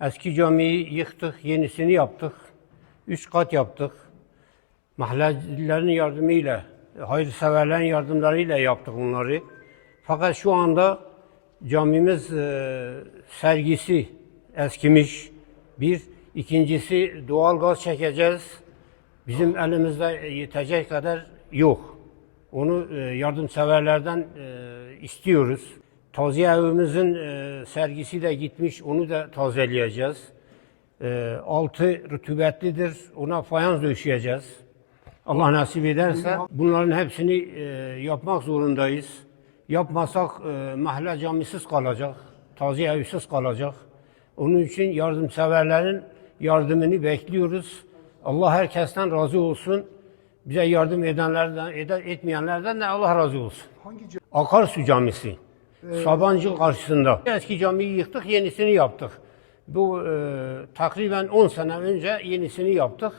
Eski camiyi yıktık, yenisini yaptık. 3 kat yaptık. Mahallelilerin yardımıyla, hayırseverlerin yardımlarıyla yaptık bunları. Fakat şu anda camimiz sergisi eskimiş. Bir. İkincisi doğal gaz çekeceğiz. Bizim elimizde yetecek kadar yok. Onu yardımseverlerden istiyoruz. Taziye evimizin sergisi de gitmiş, onu da tazeleyeceğiz. Altı rutubetlidir, ona fayans döşeyeceğiz. Allah nasip ederse bunların hepsini yapmak zorundayız. Yapmasak mahalle camisiz kalacak, taziye evsiz kalacak. Onun için yardımseverlerin yardımını bekliyoruz. Allah herkesten razı olsun. Bize yardım edenlerden, etmeyenlerden de Allah razı olsun. Akarsu Camisi. Sabancı karşısında. Eski camiyi yıktık, yenisini yaptık. Bu takriben 10 sene önce yenisini yaptık.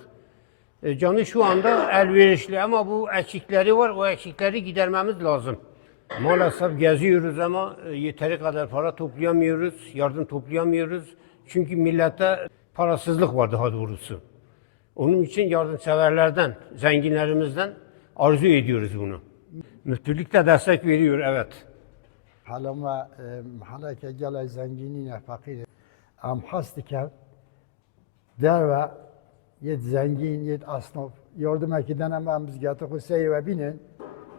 Cami şu anda elverişli ama bu eksikleri var. O eksikleri gidermemiz lazım. Maalesef geziyoruz ama yeteri kadar para toplayamıyoruz, yardım toplayamıyoruz. Çünkü millette parasızlık var daha doğrusu. Onun için yardımseverlerden, zenginlerimizden arzu ediyoruz bunu. Müftülük de destek veriyor, evet. حالا ما حالا که جلای زنگینی نه فقیره ام هستی که در و یه زنگین یه اصناف yardım ekiden ama biz getirdik o seyi ve binin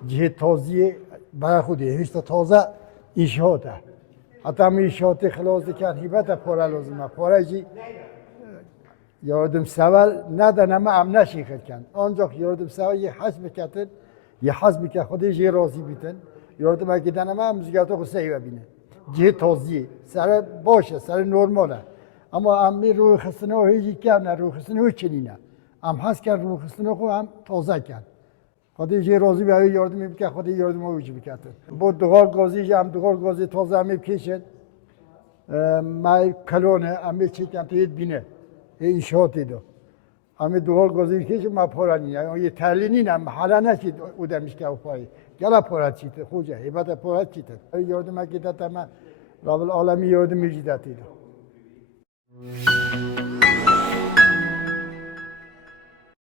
cihet taziye bana خودی هیچ تا تازه inşaata hatta mi inşaatı خلاص diken hibete para lazım para ji yardımsever neden ama am neşikrken ancak yardımsever ye hasb ketin ye hasb ke خودی ji razı bitin yardım ekiden ama biz getirdik o seyi ve binin cihet taziye sere باشه sere normale ama ammi ruh hısını o hiç kâne ruh hısını o çeline am has kâ ruh hısını o am taze kâ خودی جی روزی به یاردم میکنه خودی یاردم او چی میکنه با دوغال گازی جام دوغال گازی تازه میکشن ما کلونه امی چی کم تید بینه اینشااتی دو امی دوغال گازی میکشن ما پرانی نه یه ترلینی نه حالا نشید او دمیش که او پای گلا پرات چیت خوجه هیبت پرات چیت یاردم میکنه تمام رب العالمین یاردم میجیده تیدو